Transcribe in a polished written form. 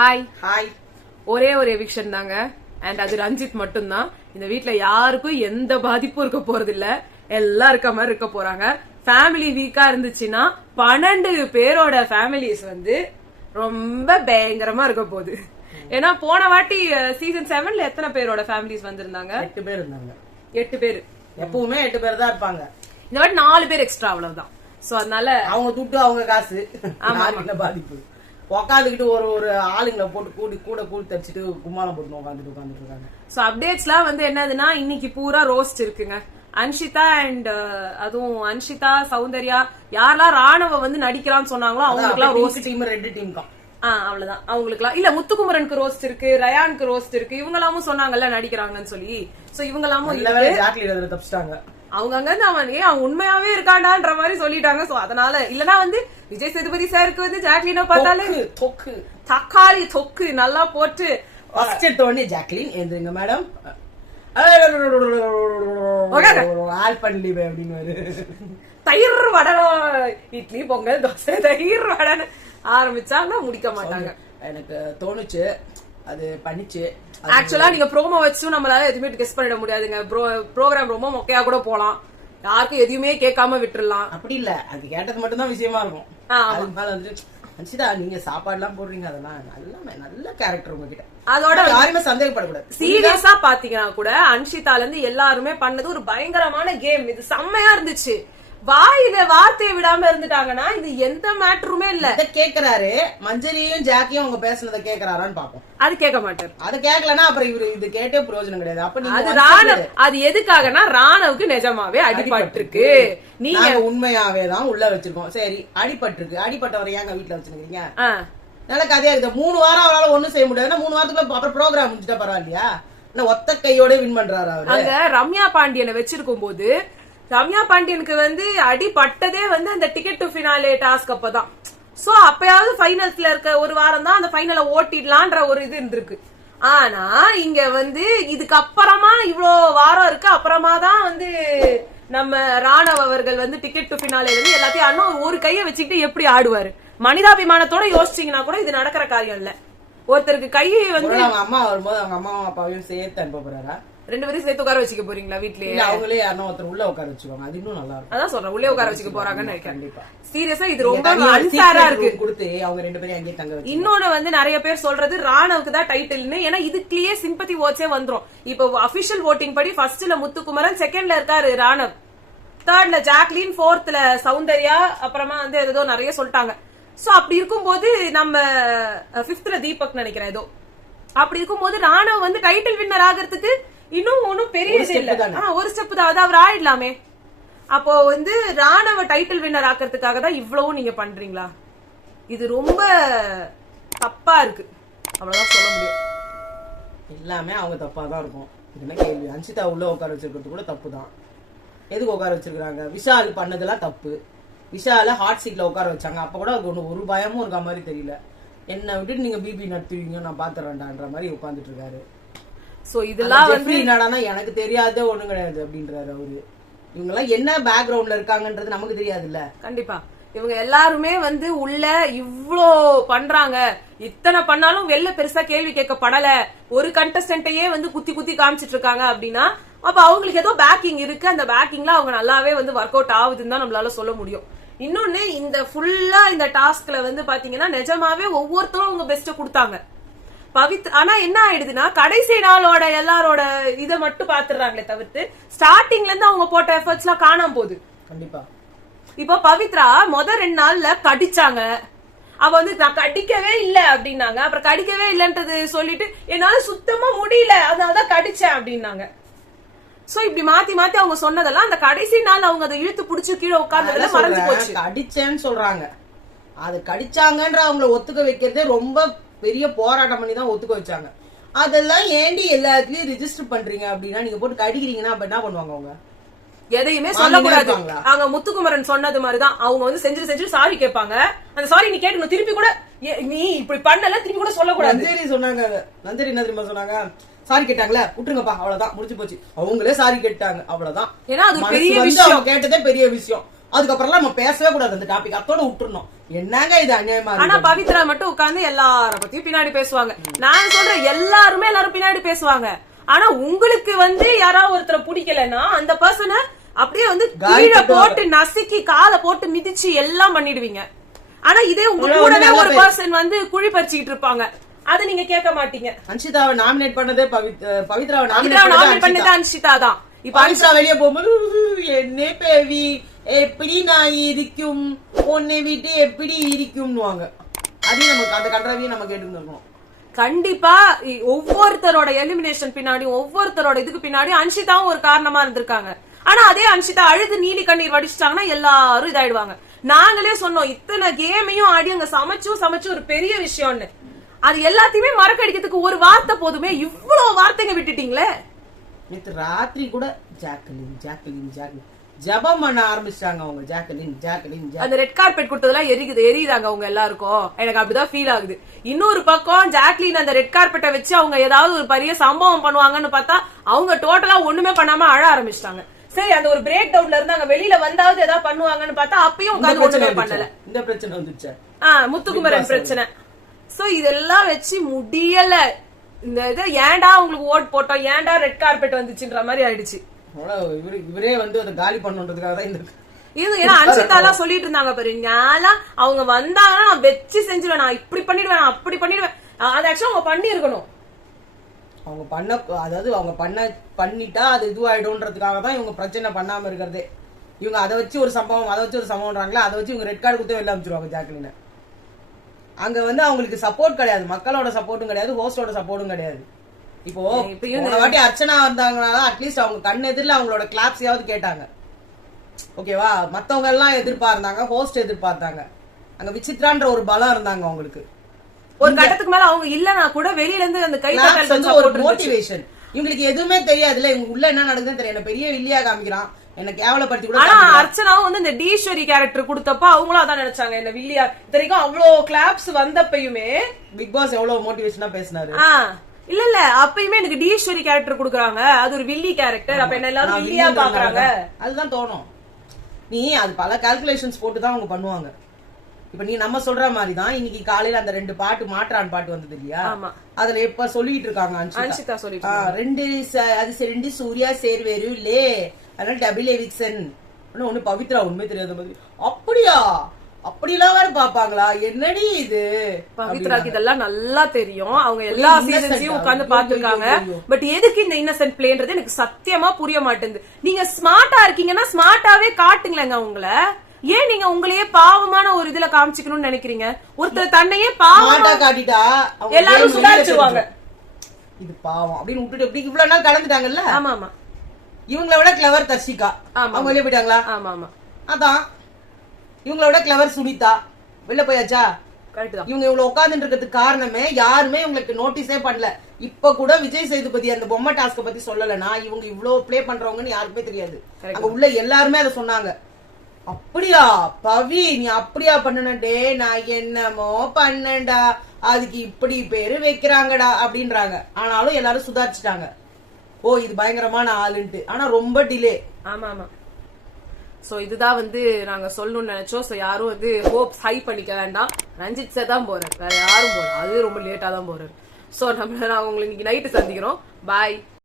Hi hi. ஒரே ஒரு eviction தாங்க. அண்ட் அது ரஞ்சித் மட்டும்தான். இந்த வீட்ல யாருக்கும் எந்த பாதிப்பும் இருக்க போறது இல்ல. எல்லாம் இருக்க மாதிரி இருக்க போறாங்க. ஃபேமிலி வீக்கா இருந்துச்சுன்னா 12 பேரோட ஃபேமிலிஸ் வந்து ரொம்ப பயங்கரமா இருக்க போகுது. ஏன்னா போன வாட்டி சீசன் 7ல எத்தனை பேரோட ஃபேமிலிஸ் வந்திருந்தாங்க? 8 பேர் இருந்தாங்க. 8 பேர். எப்பவுமே 8 பேர் தான் இருப்பாங்க. இந்த வாட்டி 4 பேர் எக்ஸ்ட்ரா, அவ்வளவுதான். சோ அதனால அவங்க துட்டு அவங்க காசு. பாதிப்பு உக்காந்துக்கிட்டு ஒரு ஆளுங்களை போட்டு கூட கூடி தச்சுட்டு கும்மாளம் போட்டு உட்காந்துட்டு இருக்காங்க. சோ அப்டேட்ஸ்லாம் வந்து என்னதுன்னா, இன்னைக்கு பூரா ரோஸ்ட் இருக்குங்க. அன்ஷிதா அண்ட் அதுவும் அன்ஷிதா, சௌந்தர்யா, யாரெல்லாம் ராணுவ வந்து நடிக்கிறான்னு சொன்னாங்களோ அவங்களுக்குலாம் ரோஸ்ட். டீம் ரெண்டு டீம் தான். அவ்வளவுதான். அவங்களுக்குலாம் இல்ல, முத்துக்குமரனுக்கு ரோஸ்ட் இருக்கு, ரயானுக்கு ரோஸ்ட் இருக்கு. இவங்க எல்லாமும் சொன்னாங்கல்ல நடிக்கிறாங்கன்னு சொல்லி. சோ இவங்க எல்லாமும் தப்பிச்சிட்டாங்க. அவங்க அங்க அவன் உண்மையாவே இருக்காண்டான்ற மாதிரி சொல்லிட்டாங்க. சோ அதனால இல்லனா வந்து விஜய் சேதுபதி சாருக்கு வந்து ஜாக்லினா பார்த்தாலே தொக்கு தக்காளி தொக்கு நல்லா போட்டு ஜாக்லின் எந்திரிங்க மேடம் ஆல் பண்ணி அப்படின்னு தயிர் வடை, இட்லி பொங்கல் தோசை தயிர் வடை ஆரம்பிச்சாங்கன்னா முடிக்க மாட்டாங்க. எனக்கு தோணுச்சு, அது பண்ணிச்சு. ஆக்சுவலா நீங்க ப்ரோமோ வச்சும் நம்மளால எதுவுமே கெஸ் பண்ணிட முடியாதுங்க. ப்ரோக்ராம் ரொம்ப மொக்கையா கூட போலாம், யாருக்கும் எதுவுமே கேட்காம விட்டுறலாம். அப்படி இல்ல, அது கேட்டது மட்டும் தான் விஷயமா இருக்கும். நீங்க சாப்பாடு எல்லாம் போடுறீங்க, அதெல்லாம் நல்ல கேரக்டர் உங்ககிட்ட. அதோட யாருமே சந்தேகப்படக்கூடாது. சீரியஸா பாத்தீங்கன்னா கூட அன்ஷிதால இருந்து எல்லாருமே பண்ணது ஒரு பயங்கரமான கேம். இது செம்மையா இருந்துச்சு. வாயில வார்த்தையை விடாம இருந்துட்டாங்கன்னா இது எந்த மேட்டருமே இல்ல. கேக்குறாரு மஞ்சளியும் ஜாக்கியும் அவங்க பேசுனதை கேக்குறாரான்னு பாப்போம். அது கேட்க மாட்டாரு. அது கேட்கலன்னா அப்புறம் இவரு இது கேட்டே பிரயோஜனம் கிடையாது. அப்ப அது ராணவ், அது எதுக்காகனா ராணவுக்கு நிஜமாவே அடிபட்டிருக்கு. நீங்க உண்மையாவேதான் உள்ள வச்சிருக்கோம். சரி, அடிபட்டவரை ஏங்க வீட்டுல வச்சிருக்கீங்க? நல்ல கதையா இருக்கு. 3 வாரம் அவரால் ஒண்ணும் செய்ய முடியாது. 3 வாரத்துக்குள்ள அப்புறம் ப்ரோக்ராம் முடிச்சுட்டா பரவாயில்லையா? ஒத்த கையோட வின் பண்றாரு அவரு. அங்க ரம்யா பாண்டியனை வச்சிருக்கும் போது ரம்யா பாண்டியனுக்கு வந்து அடிபட்டதே வந்து அந்த டிக்கெட் டு ஃபினாலே டாஸ்க் அப்பதான். சோ அப்பயாவது ஃபைனல்ஸ்ல இருக்க ஒரு வாரம் தான் அந்த ஃபைனலை ஓட்டிடலான்ற ஒரு இது இருந்திருக்கு. ஆனா இங்க வந்து இதுக்கு அப்புறமா இவ்வளோ வாரம் இருக்கு, அப்புறமா தான் வந்து நம்ம ராணவ் அவர்கள் வந்து டிக்கெட் டு ஃபினாலே வந்து எல்லாத்தையும் ஆடணும். ஒரு கையை வச்சுக்கிட்டு எப்படி ஆடுவாரு? மனிதாபிமானத்தோட யோசிச்சீங்கன்னா கூட இது நடக்கிற காரியம் இல்ல. ஒருத்தருக்கு கை வந்து அவங்க அம்மா வரும்போது அவங்க அம்மா அப்பாவையும் சேர்த்து அனுப்ப போறாரா? 2 பேரும் சேர்த்து உட்கார வச்சுக்க போறீங்களா வீட்லயே? அவங்களே யாரும் ஒருத்தர் உள்ள உட்கார வச்சுக்கோங்க, அது இன்னும் நல்லா இருக்கும். அதான் சொல்றேன், உள்ளே உட்கார வச்சுக்க போறாங்கன்னு நினைக்கிறேன். சீரியஸா இது ரொம்ப அன்ஃபேரா இருக்கு. கொடுத்து அவங்க 2 பேரும் அங்கேயே தங்க வச்சு. இன்னொன்னு வந்து நிறைய பேர் சொல்றது ராணவுக்கு தான் டைட்டில்னு. ஏன்னா இதுக்குள்ளேயே சிம்பத்தி ஓட்ஸே வந்துரும். இப்போ அபிஷியல் ஓட்டிங் படி ஃபர்ஸ்ட்ல முத்துக்குமரன், செகண்ட்ல இருக்காரு ராணவ், தேர்ட்ல ஜாக்லின், ஃபோர்த்ல சௌந்தர்யா, அப்புறமா வந்து ஏதோ நிறைய சொல்லிட்டாங்க. சோ அப்படி இருக்கும்போது நம்ம 5th தீபக் நினைக்கிறேன் ஏதோ. அப்படி இருக்கும்போது ராணவ் வந்து டைட்டில் வின்னர் ஆகிறதுக்கு இன்னும் ஒன்னும் பெரிய விஷயம் இல்ல. ஒரு ஸ்டெப் தான், அது அவர் ஆயிடலாமே. அப்போ வந்து ராணவ டைட்டில் வின்னர் ஆக்கிறதுக்காக தான் இவ்வளவும் நீங்க பண்றீங்களா? இது ரொம்ப தப்பா இருக்கு, அவ்வளவுதான் சொல்ல முடியும். எல்லாமே அவங்க தப்பா தான் இருக்கும். என்ன கேள்வி? அன்ஷிதா உள்ள உட்கார வச்சிருக்கிறது கூட தப்பு தான். எதுக்கு உட்கார வச்சிருக்காங்க? விஷால் பண்ணதெல்லாம் தப்பு. விஷால ஹாட் சீட்ல உட்கார வச்சாங்க. அப்ப கூட ஒரு பயமும் இருக்க மாதிரி தெரியல. என்ன விட்டுட்டு நீங்க பிபி நடத்துவீங்க, நான் பாத்துறேன்டான்ற மாதிரி உட்காந்துட்டு இருக்காரு. சோ இதெல்லாம் வந்து என்னடானா எனக்கு தெரியாதே ஒண்ணும் கிடையாது அப்படின்றாரு அவரு. இவங்க எல்லாம் என்ன பேக்ரவுண்ட்ல இருக்காங்கன்றது நமக்கு தெரியாது இல்ல. கண்டிப்பா இவங்க எல்லாருமே வந்து உள்ள இவ்ளோ பண்றாங்க. இத்தனை பண்ணாலும் வெளில பெருசா கேள்வி கேட்கப்படல. ஒரு கண்டஸ்டன்ட்டையே வந்து குத்தி குத்தி காமிச்சிட்டு இருக்காங்க அப்படின்னா அப்ப அவங்களுக்கு ஏதோ பேக்கிங் இருக்கு. அந்த பேக்கிங்ல அவங்க நல்லாவே வந்து ஒர்க் அவுட் ஆகுதுன்னு தான் நம்மளால சொல்ல முடியும். இன்னொன்னு, இந்த ஃபுல்லா இந்த டாஸ்க்ல வந்து பாத்தீங்கன்னா நிஜமாவே ஒவ்வொருத்தரும் அவங்க பெஸ்ட் கொடுத்தாங்க. ஆனா என்ன ஆயிடுதுன்னா கடைசி நாளோட எல்லாரோட இதை மட்டும் பாத்துறாங்களே தவிர்த்து ஸ்டார்டிங்ல இருந்து அவங்க போட்ட எஃபர்ட்ஸ் எல்லாம் காணாம போகுது. கண்டிப்பா. இப்போ பவித்ரா 2 நாள்ல கடிச்சாங்க. அவ வந்து நான் கடிக்கவே இல்ல அப்படின்னாங்க. அப்புறம் கடிக்கவே இல்லன்றது சொல்லிட்டு என்னால சுத்தமா முடியல, அதனாலதான் கடிச்சேன் அப்படின்னாங்க. சோ இப்படி மாத்தி மாத்தி அவங்க சொன்னதெல்லாம் அந்த கடைசி நாள் அவங்க அதை இழுத்து புடிச்சு கீழே உட்கார்ந்ததுல மறைஞ்சு போச்சு. கடிச்சேன்னு சொல்றாங்க, அது கடிச்சாங்கன்ற அவங்கள ஒத்துக்க வைக்கிறதே ரொம்ப பெரிய போராட்டம் பண்ணி தான் ஒத்துக்க வச்சாங்க. அதெல்லாம் ஏண்டி எல்லாத்துலயும் ரிஜிஸ்டர் பண்றீங்க அப்படின்னா நீங்க போட்டு கடிக்கிறீங்கன்னா அப்ப என்ன பண்ணுவாங்க? அவங்க எதையுமே சொல்லக்கூடாது. அவங்க முத்துக்குமரன் சொன்னது மாதிரிதான் அவங்க வந்து செஞ்சு சாரி கேட்பாங்க. அந்த சாரி நீ கேட்கணும், திருப்பி கூட நீ இப்படி பண்ணல திருப்பி கூட சொல்லக்கூடாது. நந்தினி சொன்னாங்க. நந்தினி என்ன தெரியுமா சொன்னாங்க? சாரி கேட்டாங்களே, விட்டுருங்கப்பா, அவ்வளவுதான், முடிச்சு போச்சு. அவங்களே சாரி கேட்டாங்க, அவ்வளவுதான். ஏன்னா அது பெரிய விஷயம். கேட்டதே பெரிய விஷயம். அதுக்கப்புறம் நம்ம பேசவே கூடாது அந்த டாபிக், அத்தோட விட்டுறணும். என்னங்க இது அநியாயமா ஆனா பவித்ரா மட்டும் உட்கார்ந்து எல்லார பத்தியும் பின்னாடி பேசுவாங்க. நான் சொல்றேன் எல்லாரும் பின்னாடி பேசுவாங்க. ஆனா உங்களுக்கு யாராவது ஒருத்தரை பிடிக்கலன்னா அந்த பர்சனை அப்படியே கீழே போட்டு நசுக்கி காலை போட்டு மிதிச்சு எல்லாம் பண்ணிடுவீங்க. ஆனா இதே உங்க கூடவே ஒரு பர்சன் குழி பறிச்சுக்கிட்டு இருப்பாங்க, அது நீங்க கேட்க மாட்டீங்க. அன்ஷிதாவை நாமினேட் பண்ணதே பவித்ராவை நாமினேட் பண்ணதே அன்ஷிதா தான். இப்ப அன்ஷிதா வெளியே போகும்போது என்ன பேவி எப்படி நான் இருக்கும், உன்னை விட்டு எப்படி இருக்கும்னுவாங்க. அதையும் நமக்கு அந்த கண்டவையும் நம்ம கேட்டு இருக்கணும். கண்டிப்பா ஒவ்வொருத்தரோட எலிமினேஷன் பின்னாடி ஒவ்வொருத்தரோட இதுக்கு பின்னாடி அன்ஷிதாவும் ஒரு காரணமா இருந்திருக்காங்க. ஆனா அதே அன்ஷிதா அழுது நீலி கண்ணீர் வடிச்சிட்டாங்கன்னா எல்லாரும் இதாயிடுவாங்க. நாங்களே சொன்னோம் இத்தனை கேமையும் ஆடி அங்க சமைச்சு ஒரு பெரிய விஷயம்னு. அது எல்லாத்தையுமே மறக்கடிக்கிறதுக்கு ஒரு வார்த்தை போதுமே, இவ்வளவு வார்த்தைங்க விட்டுட்டீங்களே. நேற்று ராத்திரி கூட ஜாக்லின் ஜாக்லின் ஜாக்லின் ஜபம் பண்ண ஆரம்பிச்சிட்டாங்க அவங்க. ஜாக்லின் ஜாக்லின் அந்த ரெட் கார்பெட் கொடுத்ததெல்லாம் எரியுதாங்க அவங்க எல்லாருக்கும். எனக்கு அப்படிதான் ஃபீல் ஆகுது. இன்னொரு பக்கம் ஜாக்லின் அந்த ரெட் கார்பெட்டை வச்சு அவங்க ஏதாவது ஒரு பெரிய சம்பவம் பண்ணுவாங்கன்னு பார்த்தா அவங்க டோட்டலா ஒண்ணுமே பண்ணாம அழ ஆரம்பிச்சிட்டாங்க. சரி அந்த ஒரு பிரேக் டவுன்ல இருந்து அங்க வெளியில வந்தாவது ஏதாவது பண்ணுவாங்கன்னு பார்த்தா அப்பயும் உட்காந்து ஒண்ணுமே பண்ணல. இந்த பிரச்சனை வந்துச்சு, முத்துக்குமரன் பிரச்சனை. சோ இதெல்லாம் வச்சு முடியல. இந்த இது ஏன்டா உங்களுக்கு ஓட் போட்டோம், ஏன்டா ரெட் கார்பெட் வந்துச்சுன்ற மாதிரி ஆயிடுச்சு. இவரே அதை காலி பண்ணுன்றதுக்காக தான் இந்த இது. ஏன்னா அன்ஷிதா எல்லாம் சொல்லிட்டு இருந்தாங்க பாரு, ஞாலாம் அவங்க வந்தாங்கன்னா நான் வச்சு செஞ்சுவேன், நான் இப்படி பண்ணிடுவேன், நான் அப்படி பண்ணிடுவேன். அது ஆக்சுவலா அவங்க பண்ணி இருக்கணும். அவங்க அவங்க பண்ணிட்டா அது இதுவாயிடும்ன்றதுக்காக தான் இவங்க பிரச்சனை பண்ணாம இருக்கிறதே. இவங்க அதை வச்சு ஒரு சம்பவம் அதை வச்சு இவங்க ரெட் கார்டு கொடுத்து வெளில அமைச்சிருவாங்க ஜாக்லின. அங்க அவங்களுக்கு சப்போர்ட் கிடையாது, மக்களோட சப்போர்ட்டும் கிடையாது, ஹோஸ்டோட சப்போர்ட்டும் கிடையாது. இப்போ வாட்டி அர்ச்சனா வந்தாங்கன்னா அட்லீஸ்ட் அவங்க கண் எதிரில் அவங்களோட கிளாப்ஸையாவது கேட்டாங்க, ஓகேவா? மத்தவங்க எல்லாம் எதிர்பார்த்தாங்க, ஹோஸ்ட் எதிர்பார்த்தாங்க. அங்க விசித்ரான்ற ஒரு பலம் இருந்தாங்க அவங்களுக்கு. ஒரு கட்டத்துக்கு மேல அவங்க இல்லனா கூட வெளியில இருந்து அந்த கைத்தட்டல் ஒரு மோட்டிவேஷன். இவங்களுக்கு எதுவுமே தெரியாதுல்ல, இவங்க உள்ள என்ன நடக்குதுன்னு தெரியல. பெரிய வில்லியா காமிக்கிறான், என்ன கேவலப்படுத்தி கூட. ஆனா அர்ச்சனாவும் இந்த டீஸ்வரி கேரக்டர் கொடுத்தப்ப அவங்களும் அதான் நினைச்சாங்க, என்ன வில்லியா இத்தனைக்கும் அவ்வளவு கிளாப்ஸ் வந்தப்பயுமே பிக் பாஸ் எவ்வளவு மோட்டிவேஷனா பேசினாரு. இல்ல அப்பயுமே எனக்கு டீஸ்வரி கேரக்டர் கொடுக்குறாங்க, அது ஒரு வில்லி கேரக்டர், அப்ப என்ன எல்லாரும் வில்லியா பாக்குறாங்க. அதுதான் தோணும். நீ அது பல கால்குலேஷன்ஸ் போட்டுதான் அவங்க பண்ணுவாங்க. இப்ப நீ நம்ம சொல்ற மாதிரிதான் இன்னைக்கு காலையில அந்த 2 பாட்டு மாற்றான் பாட்டு வந்தது இல்லையா, அதுல எப்ப சொல்லிட்டு இருக்காங்க அன்ஷிதா ரெண்டு சூர்யா சேர்வேரு இல்லே, அதனால டபுள் எவிக்சன் ஒண்ணு பவித்ரா உண்மை தெரியாத மாதிரி. அப்படியா அப்படிலாம் வேற பாப்பாங்களா, என்னடி இது? பவித்ராக்கு இதெல்லாம் நல்லா தெரியும், அவங்க எல்லா சீசன்ஸையும் உட்கார்ந்து பாத்துருக்காங்க. பட் எதுக்கு இந்த இன்னசென்ட் பிளேன்றது எனக்கு சத்தியமா புரிய மாட்டேங்குது. நீங்க ஸ்மார்ட்டா இருக்கீங்கன்னா ஸ்மார்ட்டாவே காட்டுங்களேங்க உங்களை. ஏன் நீங்க உங்களையே பாவமான ஒரு இதுல காமிச்சுக்கணும்னு நினைக்கிறீங்க? ஒருத்தர் தன்னையே பாவமா காட்டிட்டா எல்லாரும் சுதாரிச்சுவாங்க, இது பாவம் அப்படின்னு விட்டுட்டு எப்படி இவ்வளவு நாள் கடந்துட்டாங்கல்ல. ஆமா ஆமா, இவங்கள விட கிளவர் தர்ஷிகா அவங்க வெளியே போயிட்டாங்களா? ஆமா ஆமா, அதான் இவங்களோட கிளவர் சுனிதா வெளில போயாச்சா? இவங்க இவ்வளவு உட்கார்ந்து இருக்கிறதுக்கு காரணமே யாருமே இவங்களுக்கு நோட்டீஸே பண்ணல. இப்ப கூட விஜய் சேதுபதி அந்த பொம்மை டாஸ்க பத்தி சொல்லலன்னா இவங்க இவ்வளவு பிளே பண்றவங்கன்னு யாருக்குமே தெரியாது. அங்க உள்ள எல்லாருமே அதை சொன்னாங்க. அப்படியா பவி நீ அப்படியா பண்ணனே, நான் என்னமோ பண்ணண்டா, அதுக்கு இப்படி பேரு வைக்கிறாங்கடா அப்படின்றாங்க. ஆனாலும் எல்லாரும் சுதாரிச்சுட்டாங்க, ஓ இது பயங்கரமான ஆளுன்ட்டு. ஆனா ரொம்ப டிலே. ஆமா ஆமா. சோ இதுதான் நாங்க சொல்லணும்னு நினைச்சோம். சோ யாரும் ஹோப்ஸ் ஹை பண்ணிக்க வேண்டாம். ரஞ்சித் சார் தான் போறாரு, வேற யாரும் போறாரு, அது ரொம்ப லேட்டா தான் போறாரு. சோ நான் உங்களுக்கு இன்னைக்கு நைட்டு சந்திக்கிறோம். பாய்.